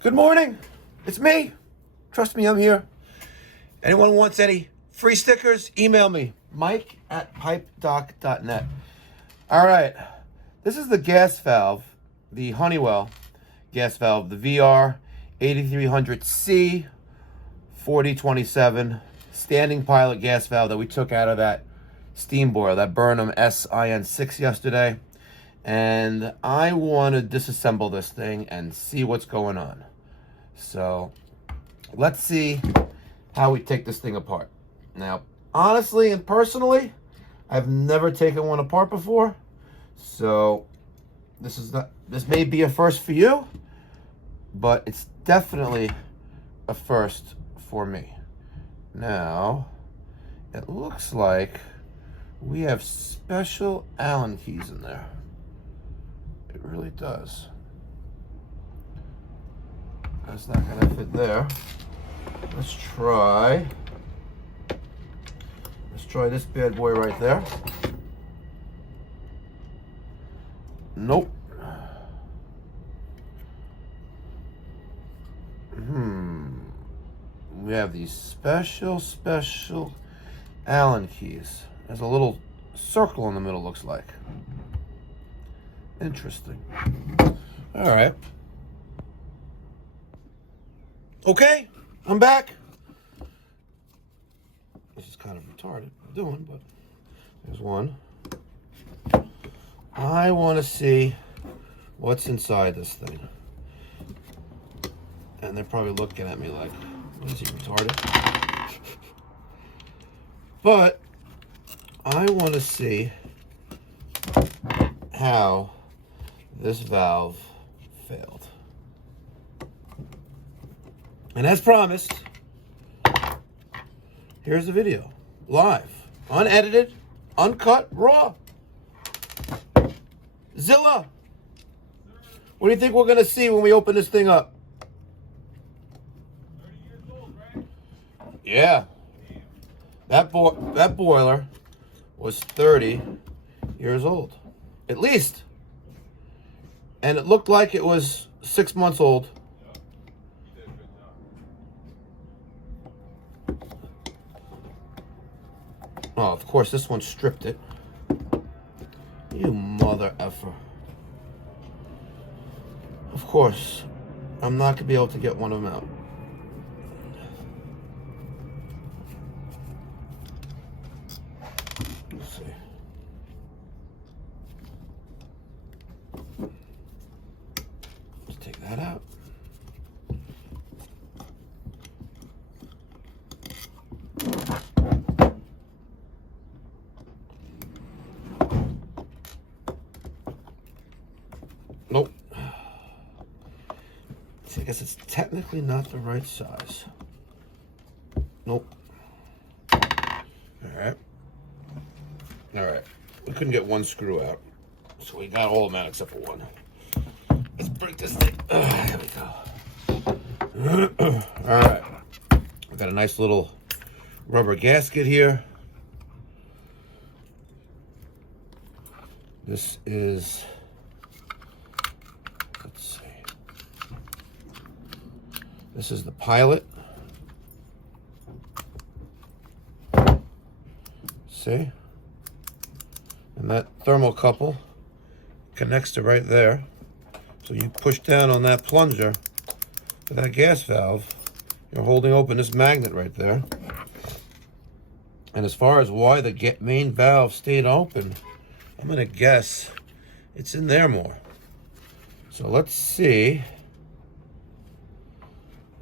Good morning. It's me. Trust me, I'm here. Anyone wants any free stickers, email me, mike@pipedoc.net. All right. This is the gas valve, the Honeywell gas valve, the VR8300C 4027 standing pilot gas valve that we took out of that steam boiler, that Burnham SIN6 yesterday. And I want to disassemble this thing and see what's going on. So let's see how we take this thing apart. Now, honestly and personally, I've never taken one apart before. So this may be a first for you, but it's definitely a first for me. Now, it looks like we have special Allen keys in there. It really does. That's not gonna fit there. Let's try this bad boy right there. Nope. We have these special Allen keys. There's a little circle in the middle, looks like. Interesting. All right. Okay, I'm back. This is kind of retarded what I'm doing, but there's one. I want to see what's inside this thing. And they're probably looking at me like, what is he, retarded? But I want to see how this valve failed. And as promised, here's the video. Live, unedited, uncut, raw. Zilla, what do you think we're going to see when we open this thing up? 30 years old, right? Yeah. That boiler was 30 years old, at least. And it looked like it was 6 months old. Oh, of course, this one stripped it. You mother effer. Of course, I'm not going to be able to get one of them out. Let's see. Let's take that out. Nope. See, I guess it's technically not the right size. Nope. Alright. Alright. We couldn't get one screw out. So we got all of them out except for one. Let's break this thing. There we go. Alright. We got a nice little rubber gasket here. This is... This is the pilot. See? And that thermocouple connects to right there. So you push down on that plunger for that gas valve. You're holding open this magnet right there. And as far as why the main valve stayed open, I'm going to guess it's in there more. So let's see.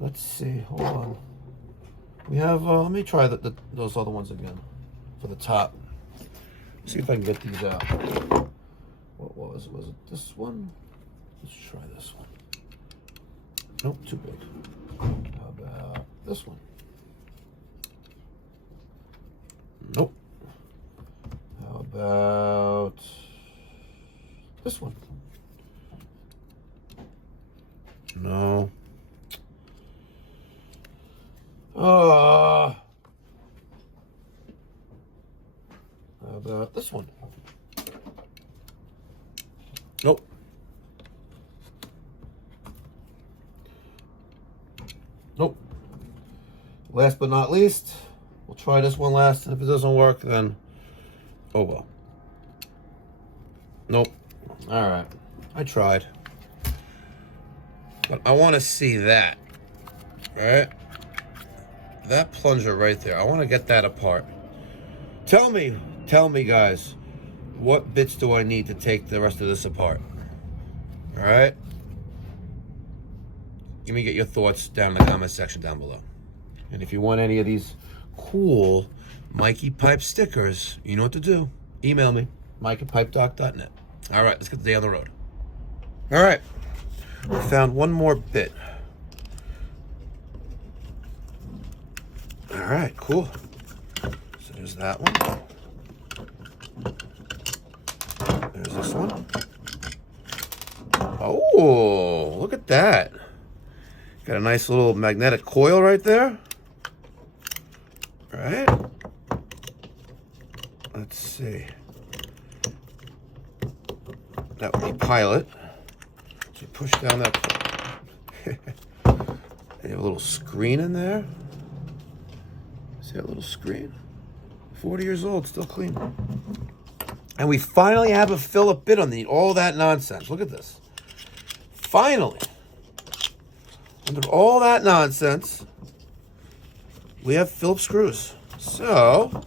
Let's see, hold on. We have, let me try those other ones again for the top. See if I can get these out. What was it this one? Let's try this one. Nope, too big. How about this one? Nope. How about this one? No. about this one? Nope. Nope. Last but not least, we'll try this one last, and if it doesn't work, then oh well. Nope. All right. I tried. But I want to see that. Right? That plunger right there. I want to get that apart. Tell me guys, what bits do I need to take the rest of this apart? All right? Let me get your thoughts down in the comment section down below. And if you want any of these cool Mikey Pipe stickers, you know what to do. Email me, mike@pipedoc.net. All right, let's get the day on the road. All right, we found one more bit. All right, cool. So there's that one. There's this one. Oh, look at that. Got a nice little magnetic coil right there. All right. Let's see. That would be pilot. So you push down that. And you have a little screen in there. See that little screen? 40 years old, still clean. And we finally have a Philip bit on all that nonsense. Look at this. Finally. Under all that nonsense, we have Phillips screws. So,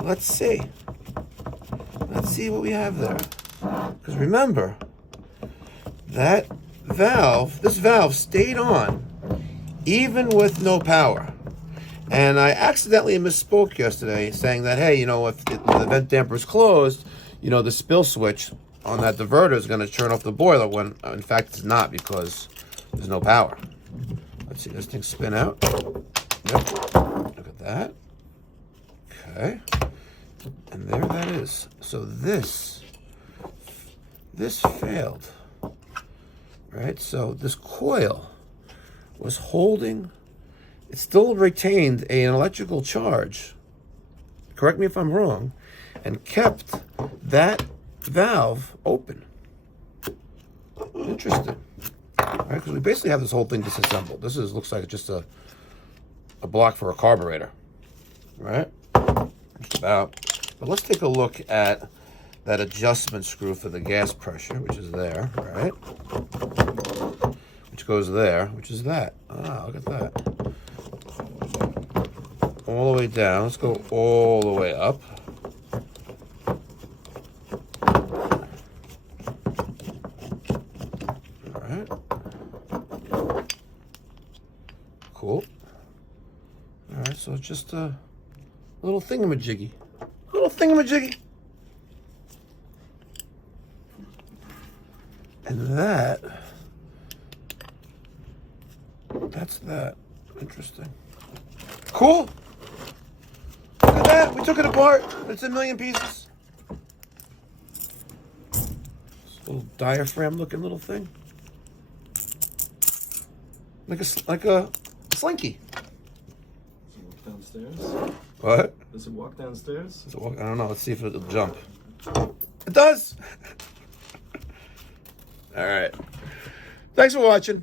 let's see. Let's see what we have there. Because remember, that valve, this valve stayed on even with no power. And I accidentally misspoke yesterday saying that, hey, you know, if the vent damper is closed, you know, the spill switch on that diverter is going to turn off the boiler when, in fact, it's not because there's no power. Let's see, this thing spin out. Yep. Look at that. Okay. And there that is. So this failed. Right? So this coil was holding, it still retained an electrical charge, correct me if I'm wrong, and kept that valve open. Interesting. Right? Because we basically have this whole thing disassembled. This looks like just a block for a carburetor. Right? Just about. But let's take a look at that adjustment screw for the gas pressure, which is there, right? Which goes there, which is that. Ah, look at that. All the way down. Let's go all the way up. All right. Cool. All right, so it's just a little thingamajiggy. Little thingamajiggy. And that's that. Interesting. Cool. Look at that. We took it apart. It's a million pieces. This little diaphragm looking little thing. Like a slinky. Does it walk downstairs? What? Does it walk downstairs? Does it walk? I don't know. Let's see if it'll jump. It does. All right. Thanks for watching.